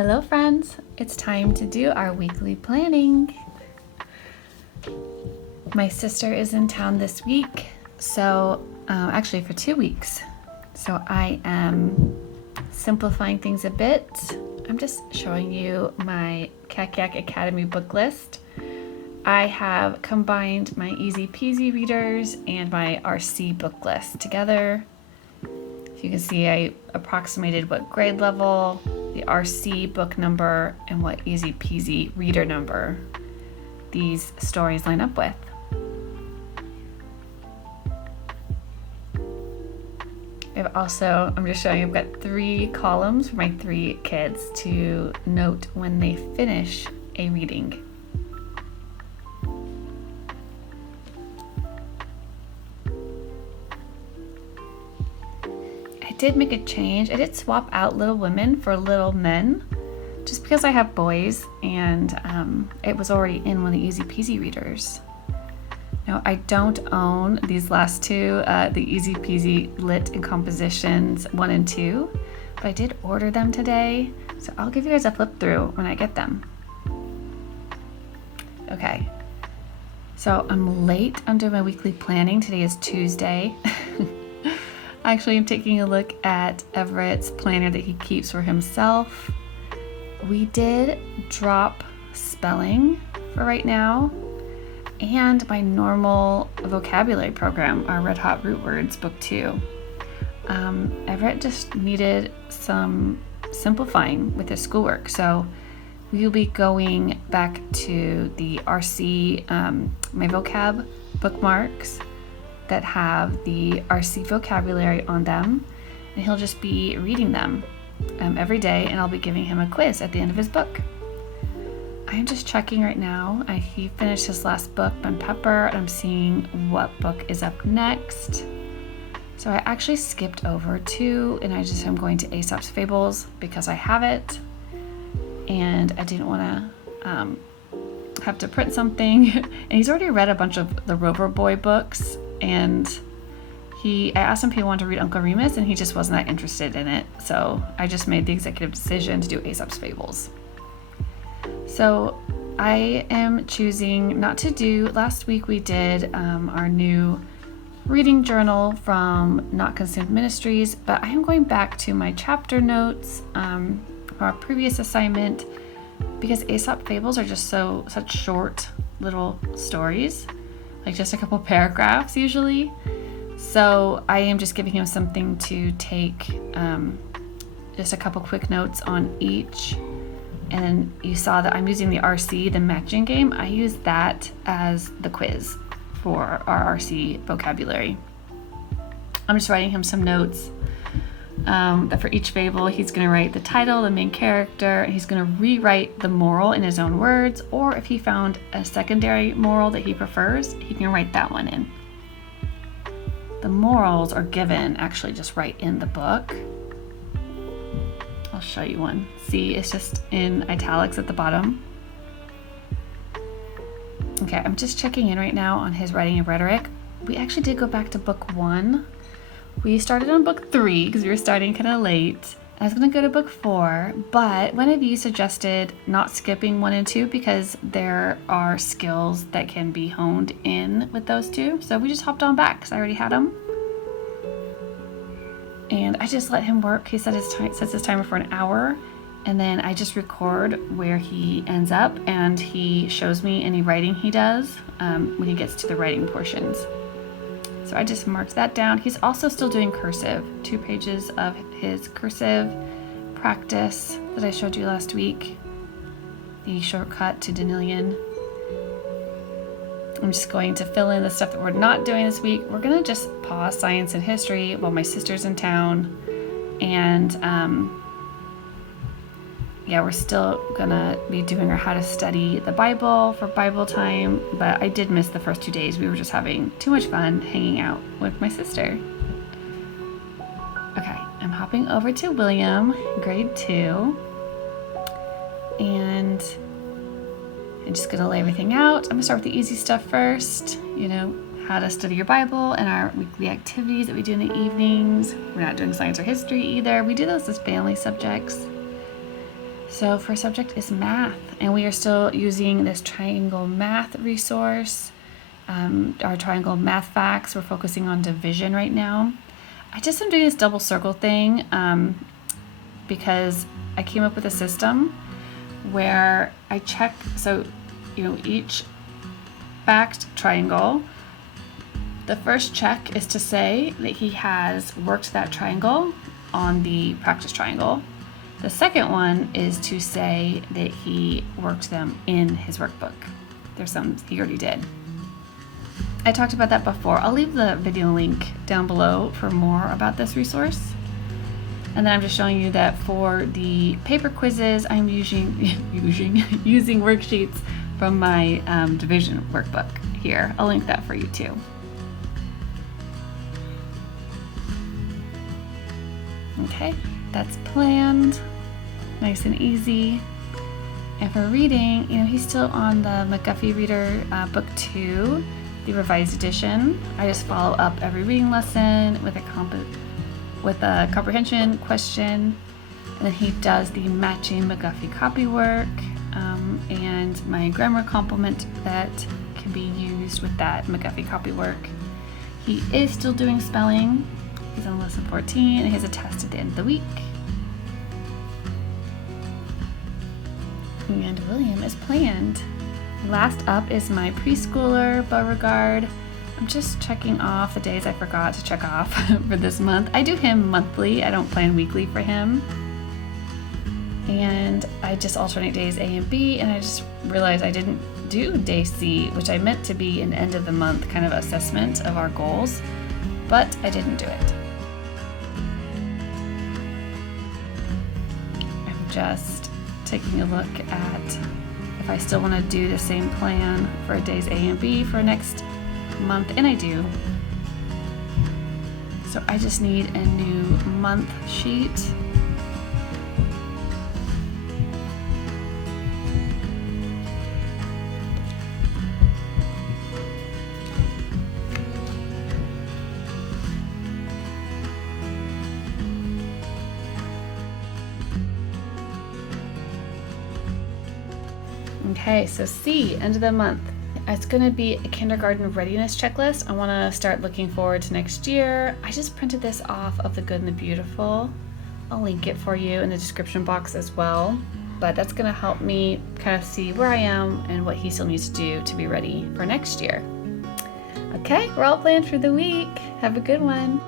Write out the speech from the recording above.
Hello friends, it's time to do our weekly planning. My sister is in town this week, so actually for 2 weeks. So I am simplifying things a bit. I'm just showing you my Yak Academy book list. I have combined my Easy Peasy readers and my RC book list together. So you can see I approximated what grade level, the RC book number, and what Easy Peasy reader number these stories line up with. I'm just showing I've got 3 columns for my 3 kids to note when they finish a reading. I did make a change. I did swap out Little Women for Little Men, just because I have boys and it was already in one of the Easy Peasy readers. Now, I don't own these last 2, the Easy Peasy Lit and Compositions 1 and 2, but I did order them today, so I'll give you guys a flip through when I get them. Okay, so I'm late on doing my weekly planning. Today is Tuesday. Actually, I'm taking a look at Everett's planner that he keeps for himself. We did drop spelling for right now, and my normal vocabulary program, our Red Hot Root Words Book 2. Everett just needed some simplifying with his schoolwork, so we'll be going back to the RC, my vocab bookmarks that have the RC vocabulary on them, and he'll just be reading them every day, and I'll be giving him a quiz at the end of his book. I'm just checking right now. He finished his last book, Ben Pepper, and I'm seeing what book is up next. So I actually skipped over 2, and I'm going to Aesop's Fables because I have it, and I didn't want to have to print something. And he's already read a bunch of the Rover Boy books, and I asked him if he wanted to read Uncle Remus, and he just wasn't that interested in it. So I just made the executive decision to do Aesop's Fables. So I am choosing not to do, last week we did our new reading journal from Not Consumed Ministries, but I am going back to my chapter notes from our previous assignment because Aesop Fables are just such short little stories, like just a couple paragraphs usually. So I am just giving him something to take, just a couple quick notes on each. And then you saw that I'm using the RC, the matching game. I use that as the quiz for our RC vocabulary. I'm just writing him some notes that for each fable, he's going to write the title, the main character, and he's going to rewrite the moral in his own words, or if he found a secondary moral that he prefers, he can write that one in. The morals are given actually just right in the book. I'll show you one. See, it's just in italics at the bottom. Okay, I'm just checking in right now on his writing and rhetoric. We actually did go back to book 1. We started on book 3 because we were starting kind of late. I was going to go to book 4, but one of you suggested not skipping 1 and 2 because there are skills that can be honed in with those 2. So we just hopped on back because I already had them. And I just let him work. He sets his timer for an hour, and then I just record where he ends up, and he shows me any writing he does when he gets to the writing portions. So I just marked that down. He's also still doing cursive, 2 pages of his cursive practice that I showed you last week, the shortcut to Denilion. I'm just going to fill in the stuff that we're not doing this week. We're going to just pause science and history while my sister's in town. And we're still going to be doing our how to study the Bible for Bible time. But I did miss the first 2 days. We were just having too much fun hanging out with my sister. Okay, I'm hopping over to William, grade 2. And I'm just going to lay everything out. I'm going to start with the easy stuff first. How to study your Bible and our weekly activities that we do in the evenings. We're not doing science or history either. We do those as family subjects. So for subject is math, and we are still using this triangle math resource. Our triangle math facts, we're focusing on division right now. I just am doing this double circle thing because I came up with a system where I check, so each fact triangle, the first check is to say that he has worked that triangle on the practice triangle. The second one is to say that he worked them in his workbook. There's some he already did. I talked about that before. I'll leave the video link down below for more about this resource. And then I'm just showing you that for the paper quizzes, I'm using worksheets from my division workbook here. I'll link that for you too. Okay, that's planned, nice and easy. And for reading, he's still on the McGuffey Reader Book 2, the revised edition. I just follow up every reading lesson with a comprehension question, and then he does the matching McGuffey copywork and my grammar complement that can be used with that McGuffey copywork. He is still doing spelling. He's on lesson 14 and he has a test at the end of the week. And William is planned. Last up is my preschooler, Beauregard. I'm just checking off the days I forgot to check off for this month. I do him monthly, I don't plan weekly for him. And I just alternate days A and B, and I just realized I didn't do day C, which I meant to be an end of the month kind of assessment of our goals, but I didn't do it. I'm just taking a look at if I still want to do the same plan for days A and B for next month, and I do. So I just need a new month sheet. Okay, so C, end of the month. It's going to be a kindergarten readiness checklist. I want to start looking forward to next year. I just printed this off of The Good and the Beautiful. I'll link it for you in the description box as well. But that's going to help me kind of see where I am and what he still needs to do to be ready for next year. Okay, we're all planned for the week. Have a good one.